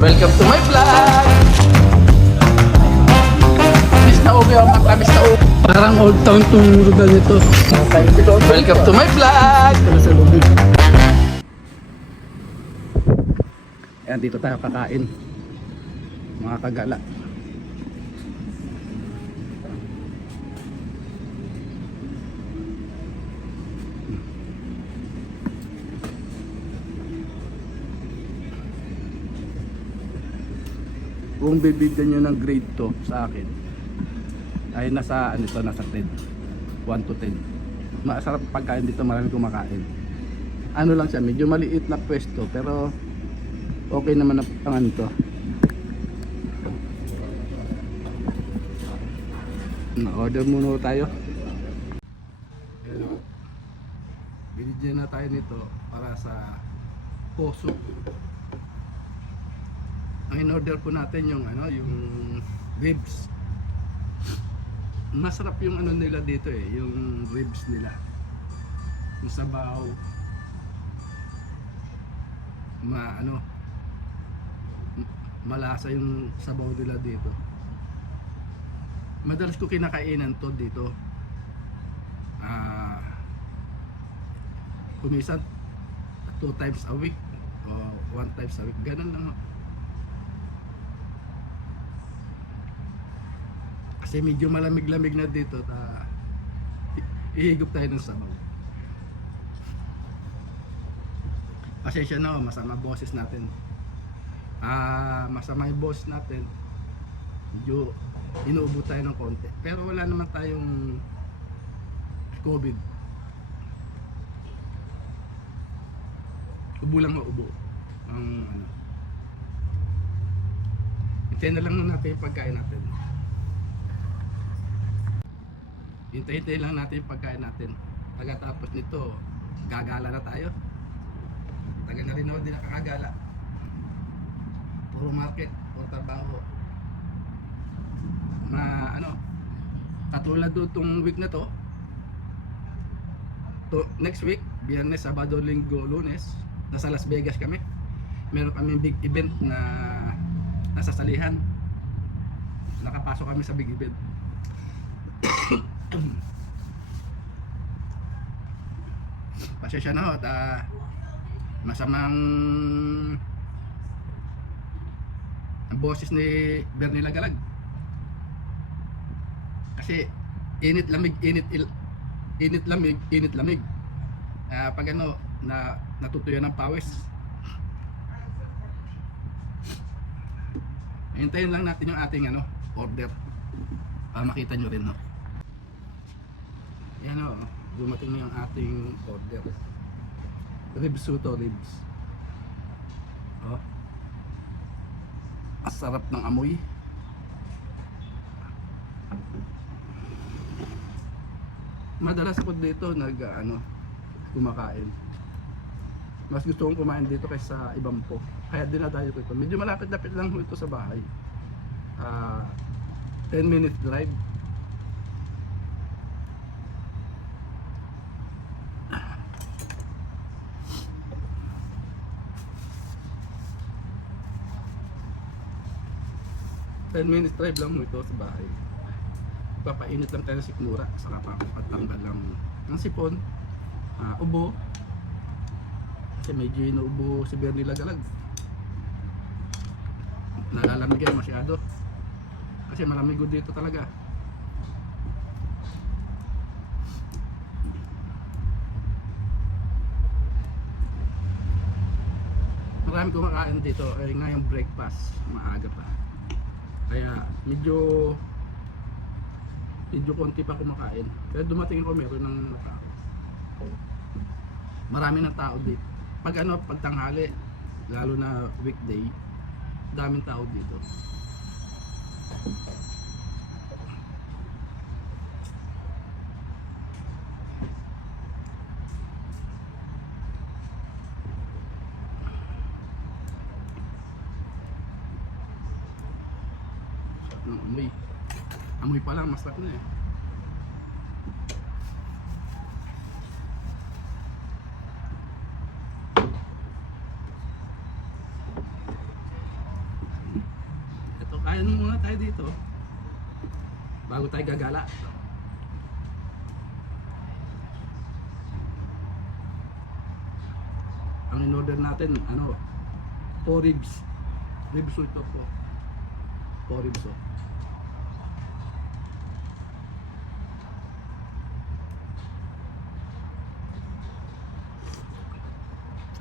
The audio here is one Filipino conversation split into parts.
Welcome to my vlog! Miss na ubi ang mata, miss na ubi. Parang old town tong lugar nito. Welcome to my vlog! Ayan, dito tayo kakain. Mga kagala. Kung bibigyan nyo ng grade 2 sa akin, ay nasa, ano ito, nasa 10. 1 to 10. Masarap pagkain dito, marami kumakain. Ano lang siya, medyo maliit na pwesto, pero okay naman ang ano to. Na-order muna tayo. Hello. Binigyan na tayo nito para sa poso. Ang in-order po natin yung ano, yung ribs. Masarap yung ano nila dito eh, yung ribs nila. Yung sabaw. Malasa yung sabaw nila dito. Madalas ko kinakainan to dito. Kumisan 2 times a week o 1 times a week, ganun lang. Kasi medyo malamig-lamig na dito, ihigop tayo ng sabaw. Pasensya na, masama boses natin. Masama yung boses natin. Medyo inuubo tayo ng konti. Pero wala naman tayong COVID. Ubo lang maubo. Hintayin na lang natin yung pagkain natin. Hintayin lang natin yung pagkain natin. Pagkatapos nito, gagala na tayo. Tagal na rin naman din nakakagala. Puro market, puro trabaho. Katulad itong week na to, next week, Biyernes, Sabado, Linggo, Lunes, nasa Las Vegas kami. Meron kami big event na nasa salihan. Nakapasok kami sa big event. Pasensya na ho, masamang ang boses ni Bernie Lagalag kasi init lamig pag ano natutuyo ng pawis. Hintayin lang natin yung ating order para makita nyo rin, no? Yan o, dumating yung ating order. Ribs to ribs. Oh. Asarap ng amoy. Madalas ako dito kumakain. Mas gusto kong kumain dito kaysa ibang po. Kaya dinadayo ko ito. Medyo malapit-lapit lang ito sa bahay. 10 minute drive. Minutes drive lang mo ito sa bahay. Papainit lang tayo ng sikmura, saka patanggal lang ng sipon, ubo. Kasi medyo inuubo si Bernie Lagalag. Nalalamig yan masyado. Kasi malamig dito talaga. Marami kumakain dito ay ngayong breakfast, maaga pa. Kaya medyo konti pa kumakain. Pero dumating ako, meron ng tao. Marami ng tao dito. Pag tanghali, lalo na weekday, daming tao dito. Amoy pa lang, masarap na eh. Kain muna tayo dito. Bago tayo gagala. Ang in-order natin, 4 ribs. Ribs ito po. 4 ribs oh.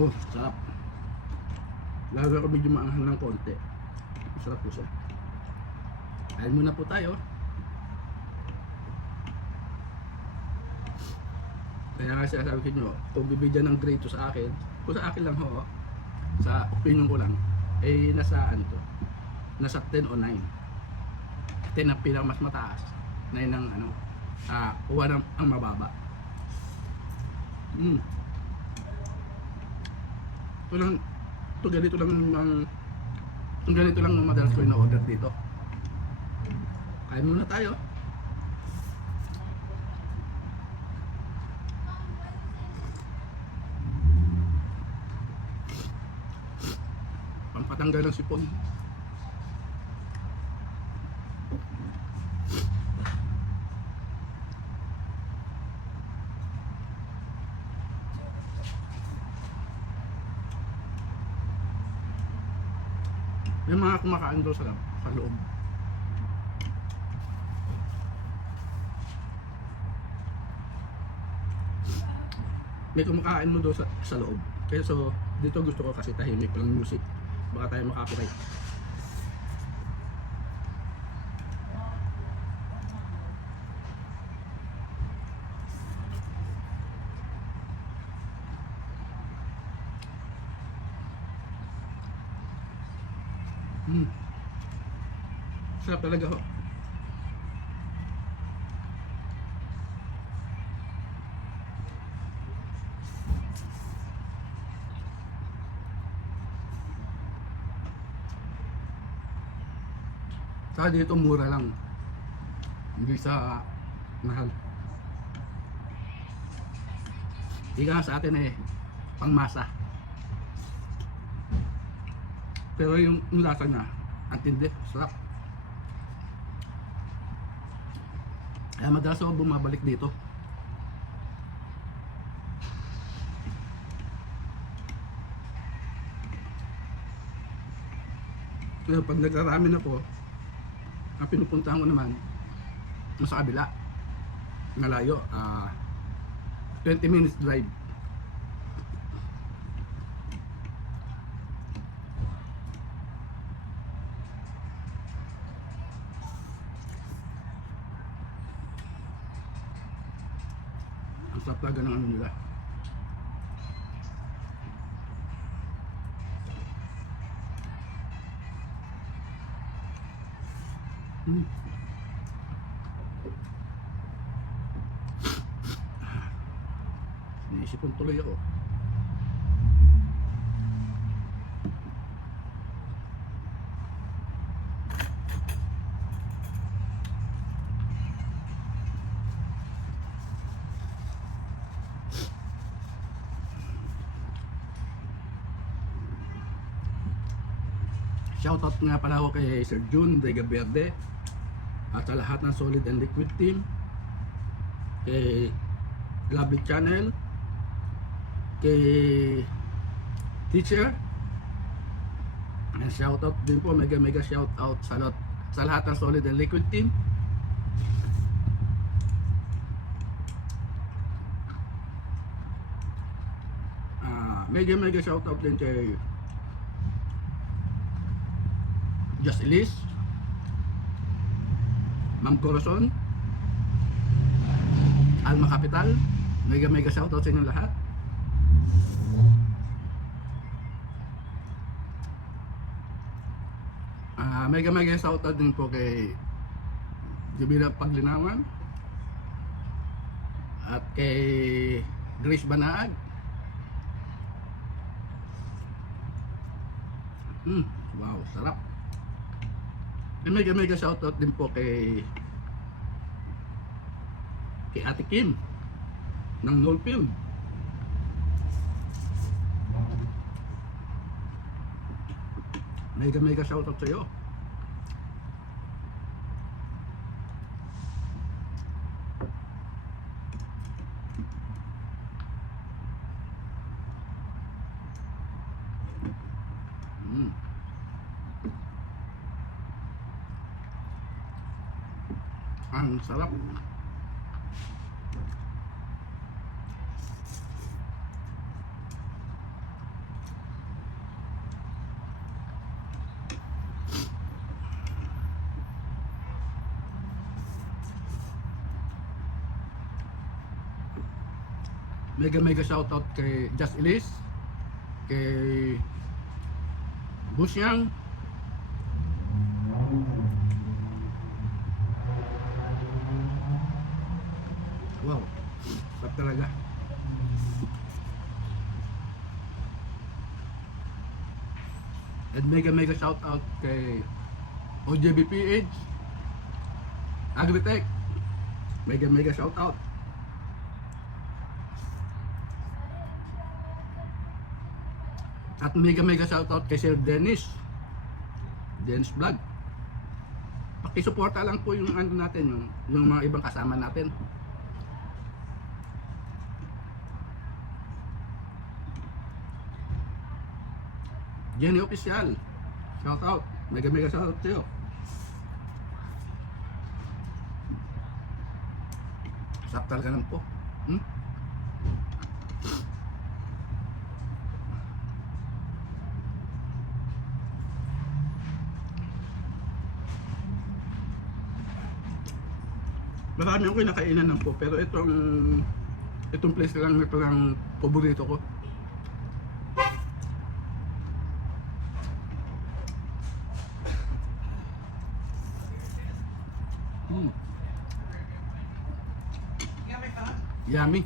Oh, sarap. Lalo ako medyo maanghang ng konti. Sarap po siya. Kain muna po tayo. Kaya nga siya sabi ko nyo, kung bibigyan ng grade to sa akin, kung sa akin lang ho, sa opinion ko lang, eh nasa ano to, nasa 10 o 9. 10 ang pinaka mas mataas, 9 ang 1 ang mababa. Ito ganito lang madalas ko ina-order dito. Kain muna tayo. Pampatanggal ng sipon. May mga kumakain doon sa loob. May kumakain mo doon sa loob. Kaya so, dito gusto ko kasi tahimik lang music. Baka tayo makapiright. Sarap talaga ho. Saka dito mura lang. Hindi sa mahal. Hindi nga sa atin pangmasa. Pero yung lasa niya, ang tindi, sarap. Kaya madalas ako bumabalik dito. Kaya pag nagraramin ako, ang pinupuntahan ko naman sa kabila, malayo, 20 minutes drive. Ang sarap talaga ng ano nila. Naisipon tuloy ako. Shoutout nga pala ako kay Sir June Vega Verde at sa lahat ng Solid and Liquid team, kay Lovely Channel, kay Teacher, and shoutout din po, mega shoutout sa lahat ng Solid and Liquid team. Mega shoutout din kay Just Elise, Ma'am Corazon, Alma Capital. Mega shoutout sa inyong lahat. Mega shoutout din po kay Jubila Paglinawan at kay Grace Banaag. Wow, sarap. Mega shoutout din po kay Ate Kim ng Nol Film. Mega shoutout sa iyo. Ang sarap. Mega shoutout kay Just Elise, kay Busyang, wow, sarap talaga. And mega shoutout kay OJBPH, Agritech, mega shoutout. At mega shoutout kay Sir Dennis Vlog. Pakisuporta lang po yung ano natin, yung mga ibang kasama natin. Jenny Official, shoutout, mega shoutout sa'yo. Sarap talaga lang po. Marami akong kinakainan ng po, pero itong place lang, ito lang paborito ko. Yummy.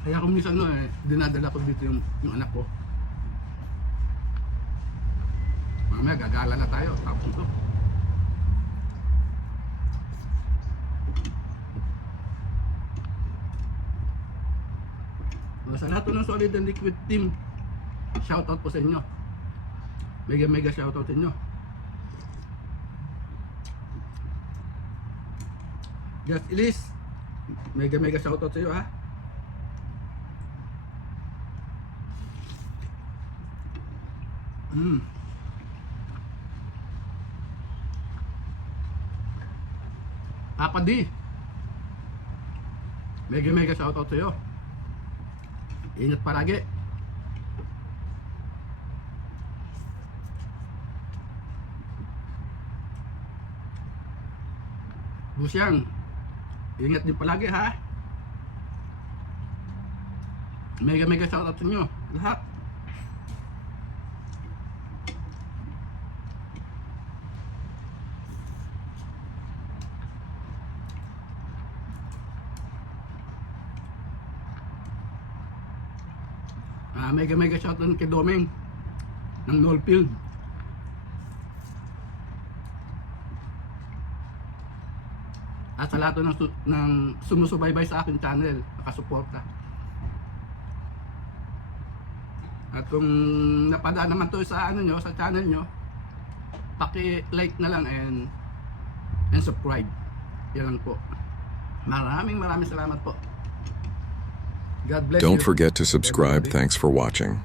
Kaya kung minsan dinadala ko dito yung anak ko. Mamaya gagala na tayo. Tapos ito. Sa lahat ng Solid and Liquid team, shoutout po sa inyo. Mega shoutout sa inyo. Just Elise, mega shoutout sa iyo ha. Papa D, mega shoutout sa iyo. Ingat palagi. Busyang, ingat din palagi ha. Mega shoutout sa inyo lahat. Mega shoutout kay Domeng ng Nolfield. At sa lahat ng sumusubaybay sa aking channel, nakasuporta. At kung napadaan naman to sa ano nyo, sa channel nyo, paki-like na lang and subscribe. Yan lang po. Maraming salamat po. God bless you. Don't forget to subscribe. Everybody. Thanks for watching.